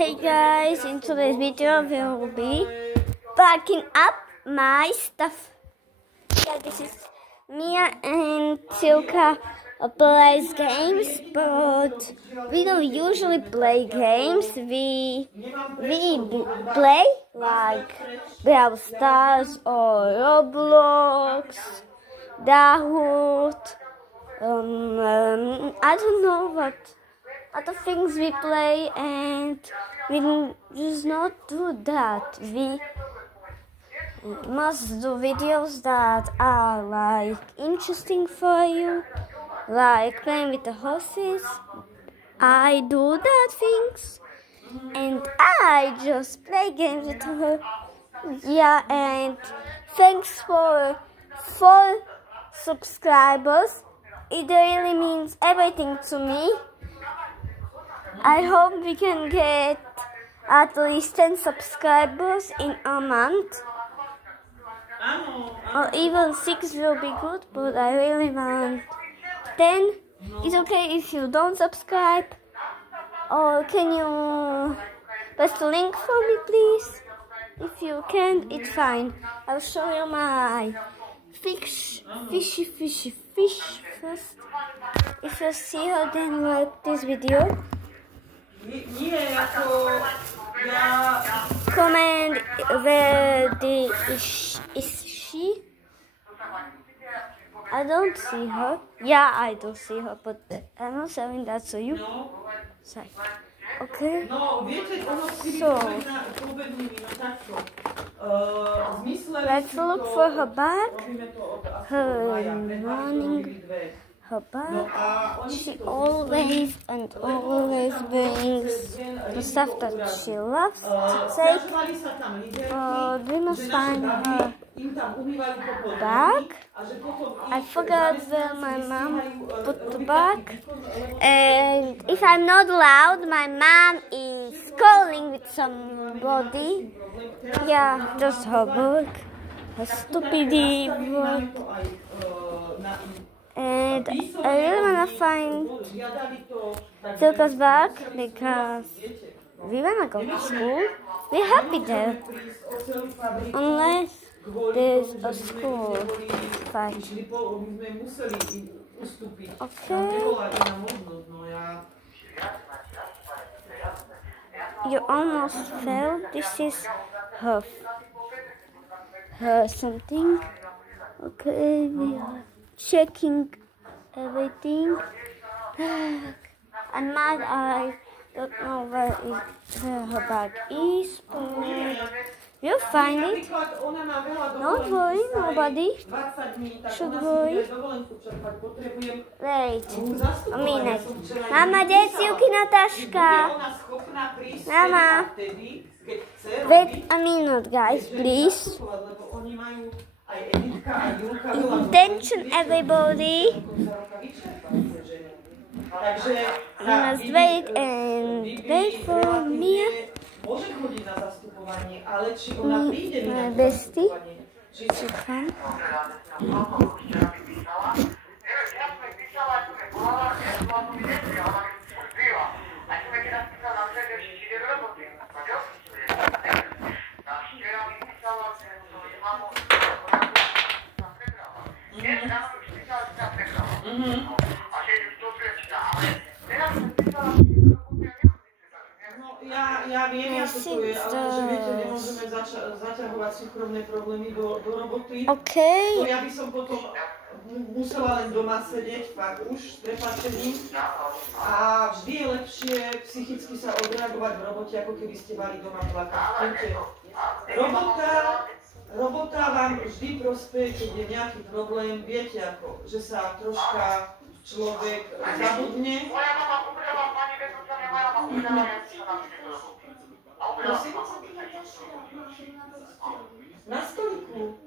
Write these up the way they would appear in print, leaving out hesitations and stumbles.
Hey guys, in today's video we will be packing up my stuff. Yeah, this is Mia and Silka plays games, but we don't usually play games. We play like Brawl Stars or Roblox, Dahoot. I don't know what other things we play, and we just not do that. We must do videos that are like interesting for you, like playing with the horses. I do that things, and I just play games with her. Yeah, and thanks for 4 subscribers. It really means everything to me. I hope we can get at least 10 subscribers in a month. Or even 6 will be good, but I really want 10. It's okay if you don't subscribe. Or can you press the link for me, please? If you can't, it's fine. I'll show you my fish first. If you see her, then like this video. Comment where is she? I don't see her. Yeah, I do see her, but I'm not showing that to you. Sorry. Okay. So let's look for her bag. Her bag. She always brings the stuff that she loves to take. We must find her bag. I forgot where my mom put the bag. And if I'm not loud, my mom is calling with somebody. Yeah, just her bag. Her stupid bag. And I really want to find Silka's bag because we want to go to school. We're happy there. Unless there's a school fight. Okay. You almost fell. This is her something. Okay, we are checking everything. I'm mad. I don't know where her bag is, but we'll find it. Don't worry, nobody should worry. Wait a minute. Mama, kde je Silkina taška? Mama, wait a minute, guys, please. Attention, everybody. You must wait and wait for me. My bestie. Čekám. Ja viem, ako to je, ale že viete, nemôžeme zaťahovať súkromné problémy do roboty. Okay. To ja by som potom musela len doma sedieť, fakt už s prepáčením. A vždy je lepšie psychicky sa odreagovať v robote, ako keby ste mali doma plakať. Robota vám vždy prospeje, keď je nejaký problém. Viete ako, že sa troška človek zabudne. Na stoliku.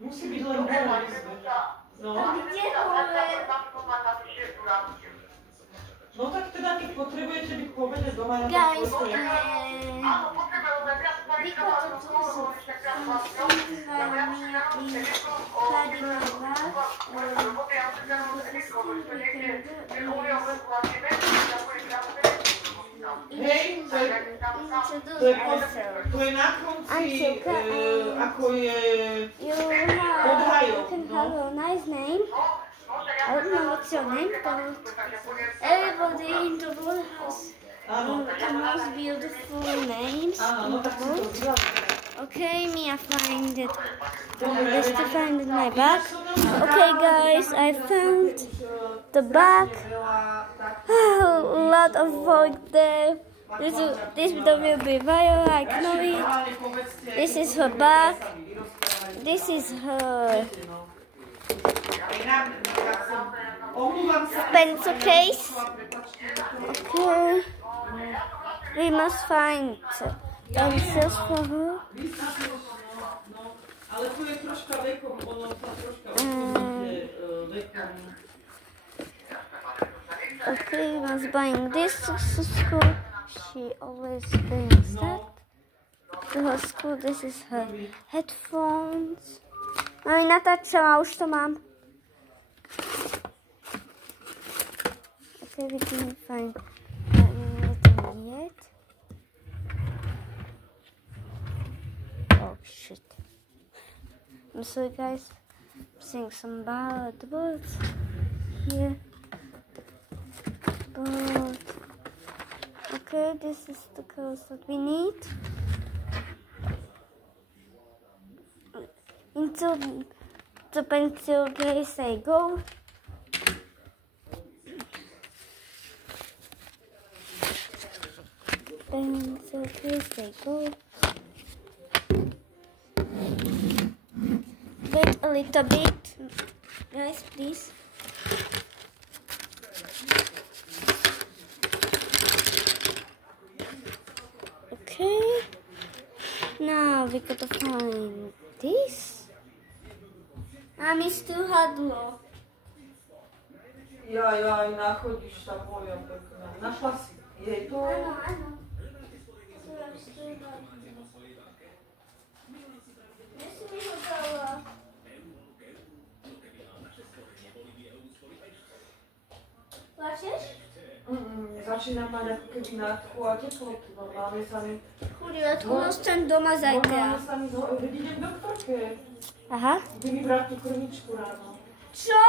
Musí byť len na izbe. No. No tak teda, keď potrebujete byť po obede doma, ja tak postojí. Hej, to Introduce yourself. je na konci, Antilka, ako je You odhajov. can have a nice name. I don't know what's your name, but everybody in the world has the most beautiful names in the world. Okay, me, I find it. Just to find in my bag. Okay, guys, I found the bag. A lot of work there. This video will be viral, I know it. This is her bag. This is her pencil case. Okay. We must find pencils for her. Okay, we must buying this to school. She always brings that to her school. This is her headphones. Mami, natáčela, už to mám. Okay, we didn't find anything yet. Oh shit. I'm sorry guys, I'm seeing some bad words here. But okay, this is the colors that we need. Into the pencil case I go. Pencil case I go. Wait a little bit, guys, please. Okay, now we gotta find this. Mami, stuhadlo. Ja, nachodíš sa moja pekná. Našla si jej to? Áno. Plačeš? Začínam mať ako keby nádchu a teplotu. Normálne sa mi... Chudivátku, ostань doma zajtra. Normálne sa mi... Veď idem k doktorke. Aha. Idem mi brať tú krmičku ráno. Čo?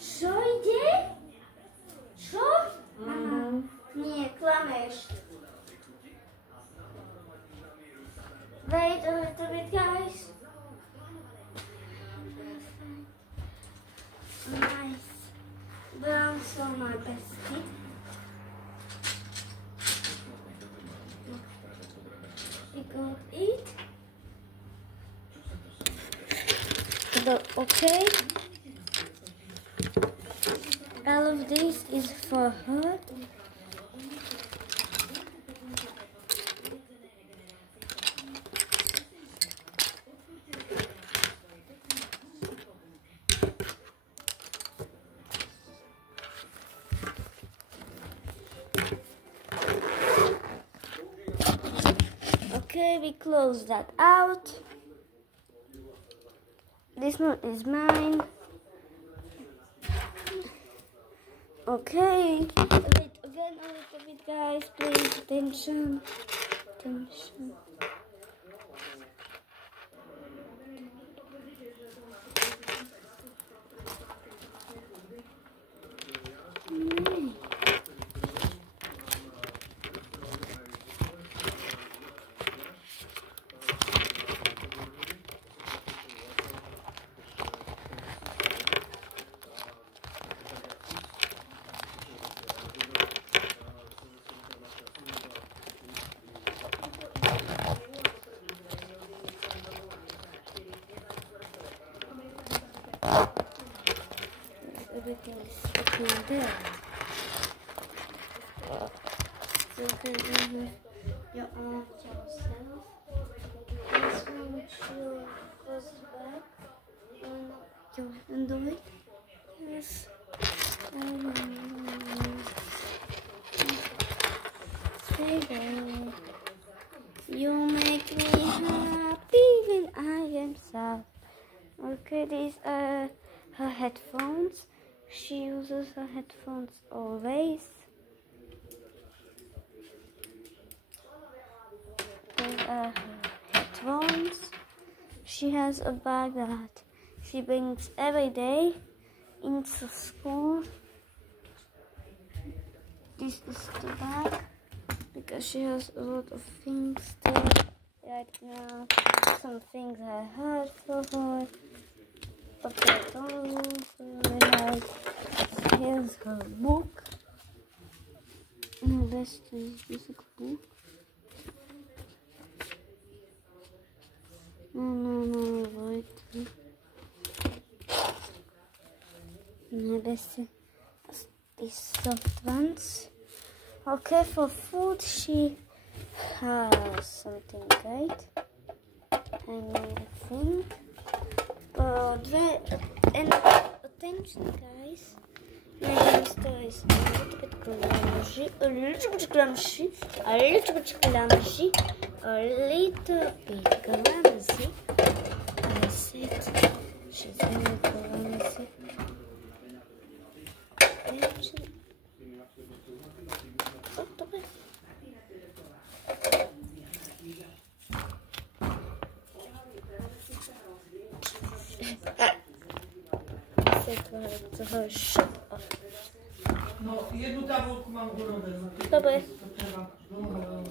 Čo ide? Čo? Aha. Nie, klameš. Wait a little bit, guys. Nice. Brown so my bestie. We got it. Okay. All of this is for her. Okay, we close that out. This one is mine. Okay, wait again a little bit, guys. Please, attention. Everything is okay there. So can you your arm to yourself. This one which you close back. Your hand away. Yes. Stay there. You make me happy when I am sad. Okay, these are her headphones. She uses her headphones always. These are her headphones. She has a bag that she brings every day into school. This is the bag because she has a lot of things there right now. Some things I heard for her, but I don't really like. Here's her book. This is this book. No, wait. No, this is these soft ones. Okay, for food she has something great. I think. But and attention, guys. My hamster is a little bit clumsy, a little bit clumsy. I said she's very clumsy. No, jednu tabulku mám urobenú. Dobre. To treba dlho.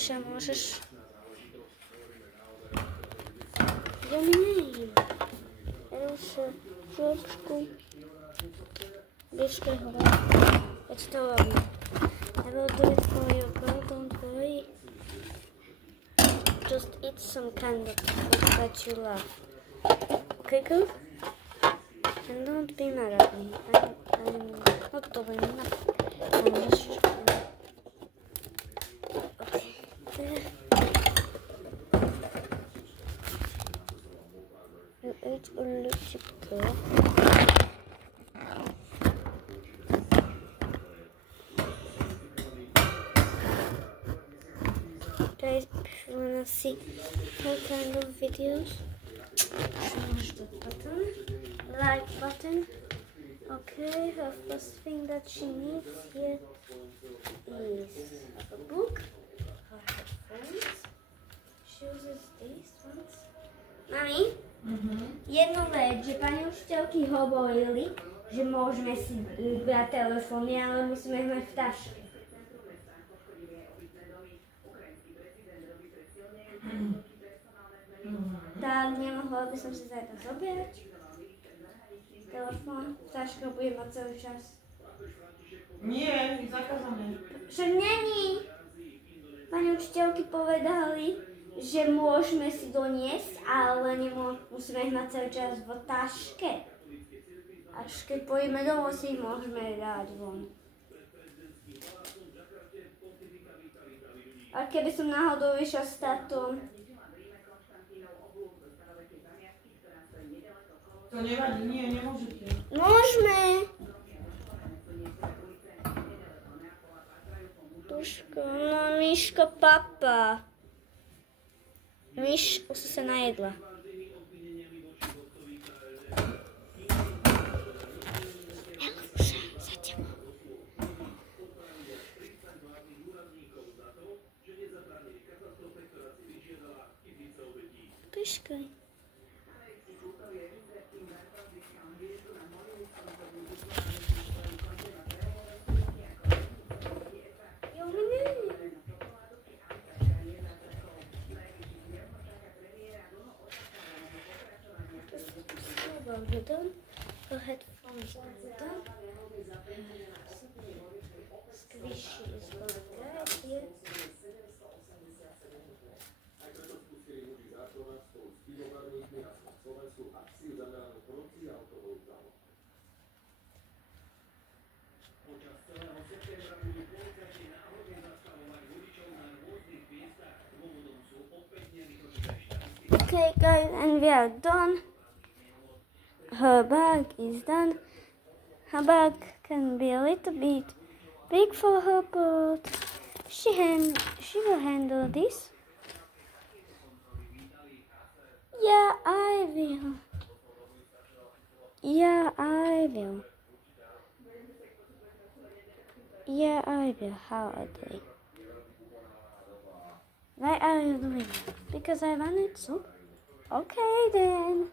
Proszę, możesz... Ja nie. Proszę, George'ku. Bierz trochę. Ja ci to robię. I will do it for you, girl, don't worry. Just eat some kind of food that you love. Okay, girl? And don't be mad at me. I'm not doing nothing. I'm just... You ate a little bit. Guys, if you wanna see what kind of videos, smash the button, like button. Okay, her first thing that she needs here is a book, her headphones. She uses these ones. Mami, jednu vec, že pani učiteľky hovorili, že môžeme si brať telefóny, ale musíme ich mať v taške. Tak nemohla by som si zajtra zobrať telefón, v taške ho budem mať celý čas. Nie, je zakázané. Však není. Pani učiteľky povedali, že môžeme si doniesť, ale musíme ich mať celý čas v taške. Až keď pôjdeme domov, si ich môžeme dať von. A keby som náhodou vyšla s tátom, To nevadí, nie, nemôžete. Môžeme. Tuško, no Myško, papa. Myš už sa najedla. Eluša, za tebou. Počkaj. Done. Her headphones are done. Squishy is going right here. Okay guys, and we are done. Her bag is done. Her bag can be a little bit big for her, but she will handle this. Yeah, I will. Yeah, I will. Yeah, I will. How are they? Why are you doing that? Because I wanted to. Okay then.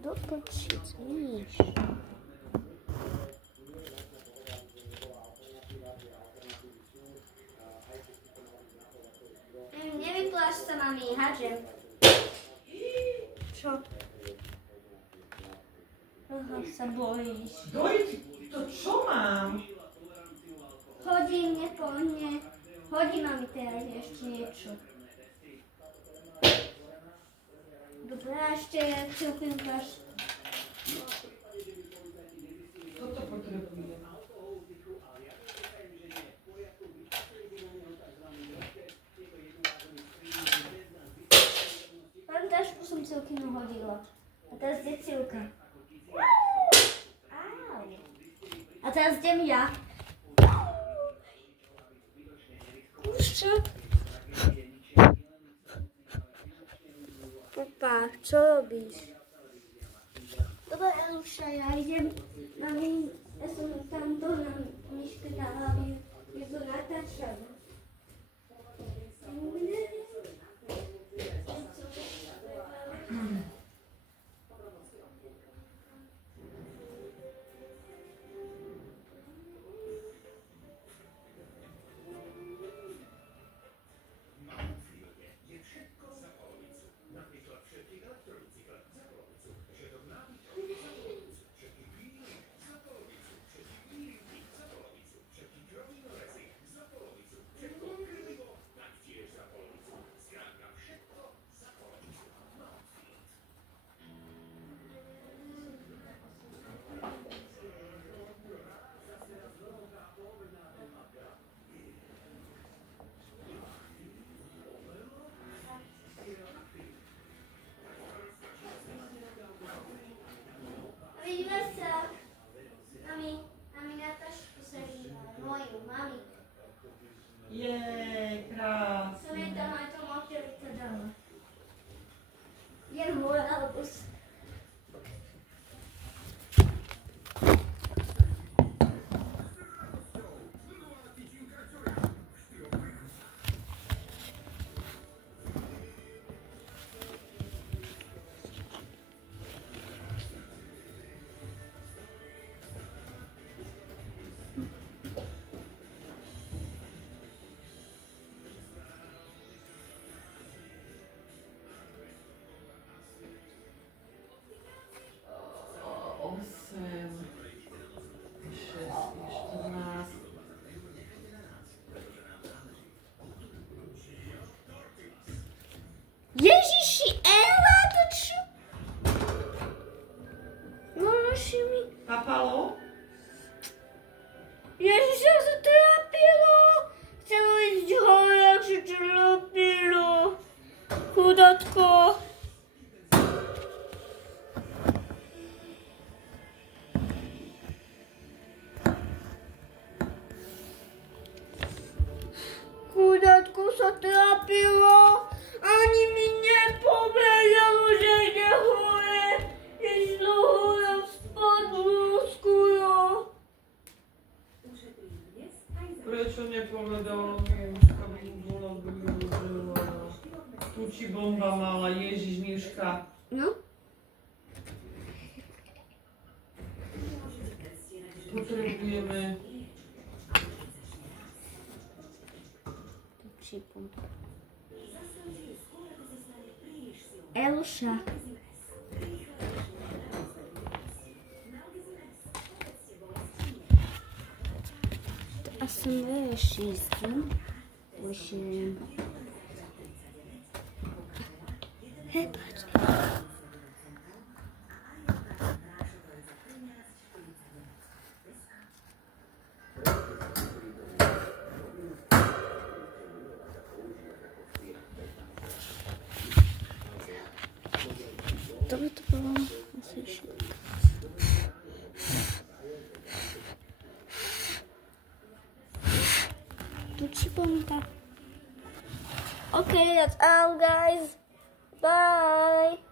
Dopočíť, níž. Nevypláš sa, mami, hadžem. Čo? Aha, sa bojíš. Dojď, to čo mám? Hodím, nepohne. Hodí mami teraz ešte niečo. Dobre, a ešte celkem dáš. Toto potrebujem. Len dášku som celkinu hodila. A teraz ide Cilka. A teraz idem ja. Čo? Papa, čo robíš? Dobre, Eluša, ja idem. Mami, ja som tamto na Myške dala, aby je to natáčala. Jej, krásne. Som jej tam aj to motelita dala. Jen môj albus. Ježiši, Ela, to čo? Nonoši mi. Papalo? Ježiš, jak sa trápilo. Chcelo ísť hore, jak sa trápilo. Chudátko. trápilo. Ani mi nepovedal, že ide hore. Išlo hore spadlo skoro. Prečo nepovedala Miuška, by bola bývala. Tuči bomba mala, Ježiš, Miuška. No? Potrebujeme. Tuči bomba. Elša. A som šísky. Už hej, pač. To by to bylo asi všechno. Tuči bomba. Okay, that's all, guys. Bye.